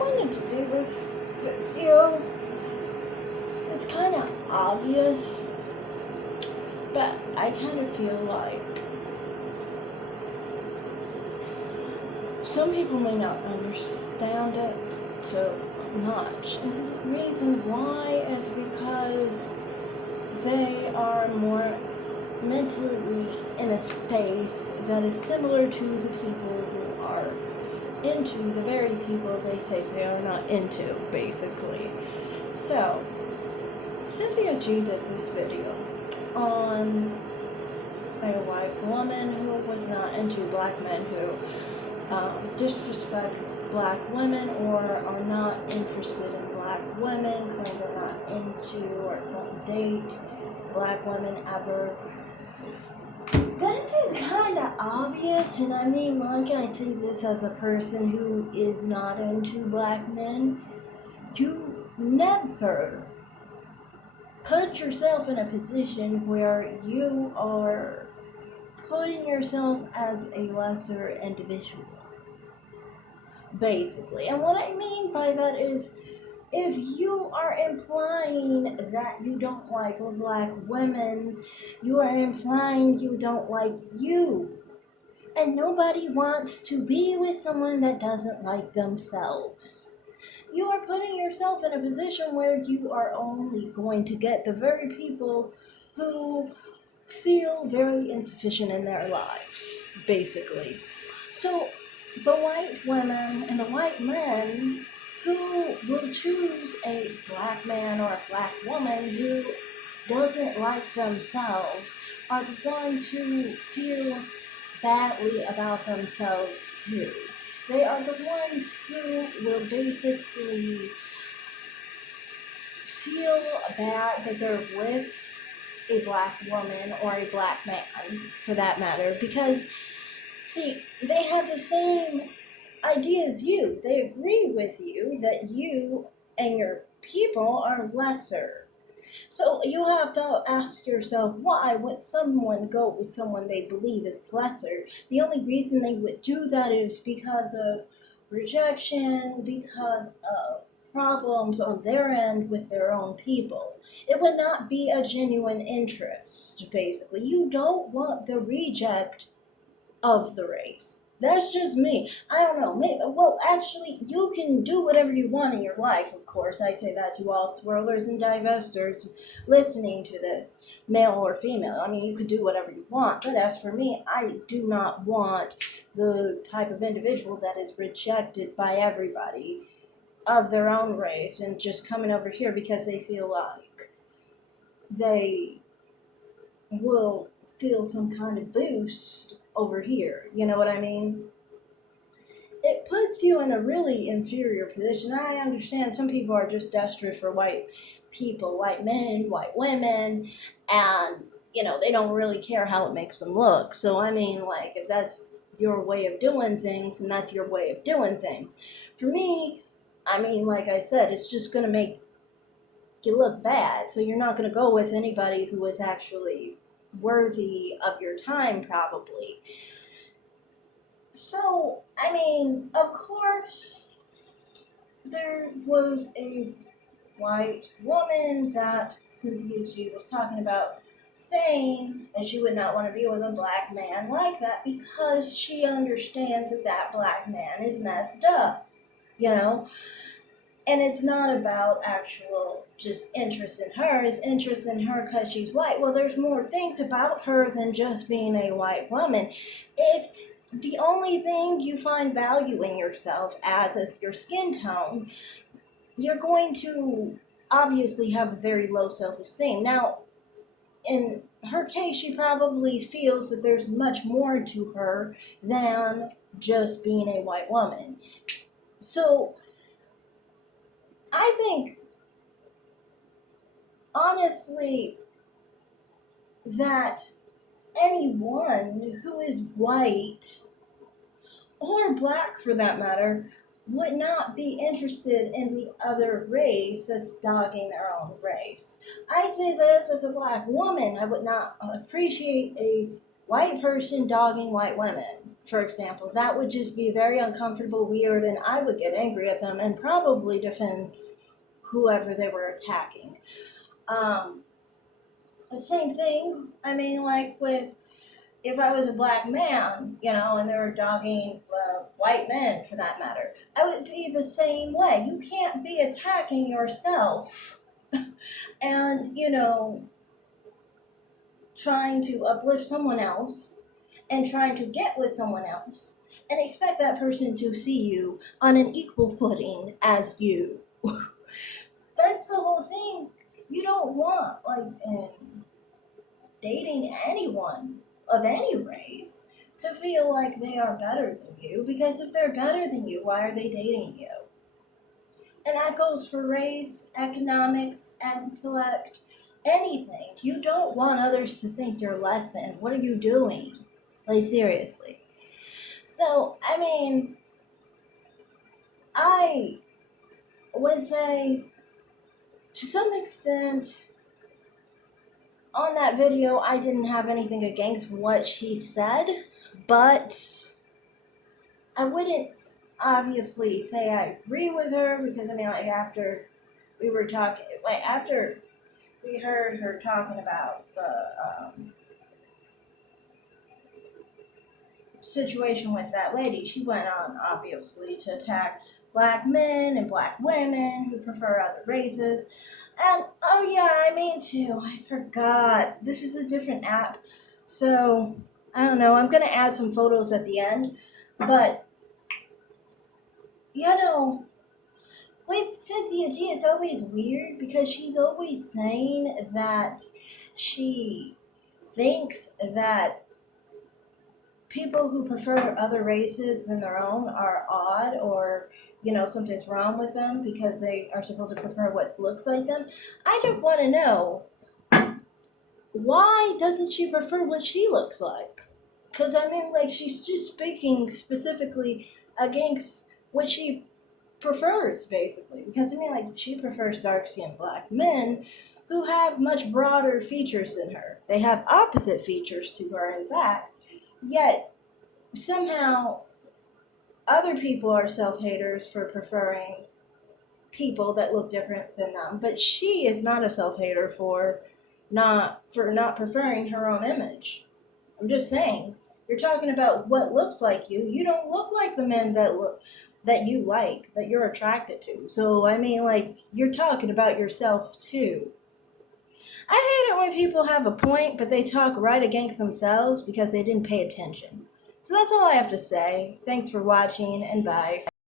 wanted to do this video. It's kind of obvious, but I kind of feel like some people may not understand it too much. And the reason why is because they are more mentally in a space that is similar to the people who are into the very people they say they are not into, basically. So, Cynthia G did this video on a white woman who was not into black men who disrespect black women or are not interested in black women, claim they're not into or won't date black women ever. This is kind of obvious, and I mean, like, I say this as a person who is not into black men. You never put yourself in a position where you are putting yourself as a lesser individual, basically. And what I mean by that is, if you are implying that you don't like black women, you are implying you don't like you. And nobody wants to be with someone that doesn't like themselves. You are putting yourself in a position where you are only going to get the very people who feel very insufficient in their lives, basically. So the white women and the white men who will choose a black man or a black woman who doesn't like themselves are the ones who feel badly about themselves too. They are the ones who will basically feel bad that they're with a black woman or a black man, for that matter, because, see, they have the same idea as you. They agree with you that you and your people are lesser. So you have to ask yourself, why would someone go with someone they believe is lesser? The only reason they would do that is because of rejection, because of problems on their end with their own people. It would not be a genuine interest, basically. You don't want the reject of the race. That's just me. I don't know. Maybe, well, actually, you can do whatever you want in your life, of course. I say that to all swirlers and divestors listening to this, male or female. I mean, you could do whatever you want. But as for me, I do not want the type of individual that is rejected by everybody of their own race and just coming over here because they feel like they will feel some kind of boost over here. You know what I mean? It puts you in a really inferior position. I understand some people are just desperate for white people, white men, white women, and, they don't really care how it makes them look. So, I mean, like, if that's your way of doing things, then that's your way of doing things. For me, I mean, like I said, it's just going to make you look bad. So you're not going to go with anybody who is actually worthy of your time, probably. So, I mean, of course, there was a white woman that Cynthia G was talking about, saying that she would not want to be with a black man like that because she understands that that black man is messed up, And it's not about actual just interest in her. It's interest in her because she's white. Well, there's more things about her than just being a white woman. If the only thing you find value in yourself as is your skin tone, you're going to obviously have a very low self-esteem. Now, in her case, she probably feels that there's much more to her than just being a white woman. So, I think, honestly, that anyone who is white, or black for that matter, would not be interested in the other race that's dogging their own race. I say this as a black woman. I would not appreciate a white person dogging white women. for example, that would just be very uncomfortable, weird, and I would get angry at them and probably defend whoever they were attacking. Um, the same thing, I mean, like with if I was a black man, and they were dogging white men for that matter, I would be the same way. You can't be attacking yourself and, trying to uplift someone else and trying to get with someone else and expect that person to see you on an equal footing as you. That's the whole thing. You don't want, like, in dating anyone of any race to feel like they are better than you, because if they're better than you, why are they dating you? And that goes for race, economics, intellect, anything. You don't want others to think you're less than. What are you doing? Like, seriously. So, I mean, I would say to some extent on that video, I didn't have anything against what she said, but I wouldn't obviously say I agree with her, because I mean, like, after we were talking, like, after we heard her talking about the situation with that lady, she went on obviously to attack black men and black women who prefer other races. And oh yeah, I mean too, I forgot. This is a different app. So I don't know, I'm gonna add some photos at the end. But with Cynthia G, it's always weird because she's always saying that she thinks that people who prefer other races than their own are odd, or something's wrong with them because they are supposed to prefer what looks like them. I just want to know, why doesn't she prefer what she looks like? Because I mean, like, she's just speaking specifically against what she prefers, basically. Because I mean, like, she prefers dark-skinned black men who have much broader features than her. They have opposite features to her, in fact. Yet somehow other people are self-haters for preferring people that look different than them, but she is not a self-hater for not preferring her own image. I'm just saying, you're talking about what looks like you. You don't look like the men that you like, that you're attracted to. So I mean, like, you're talking about yourself too. I hate it when people have a point, but they talk right against themselves because they didn't pay attention. So that's all I have to say. Thanks for watching, and bye.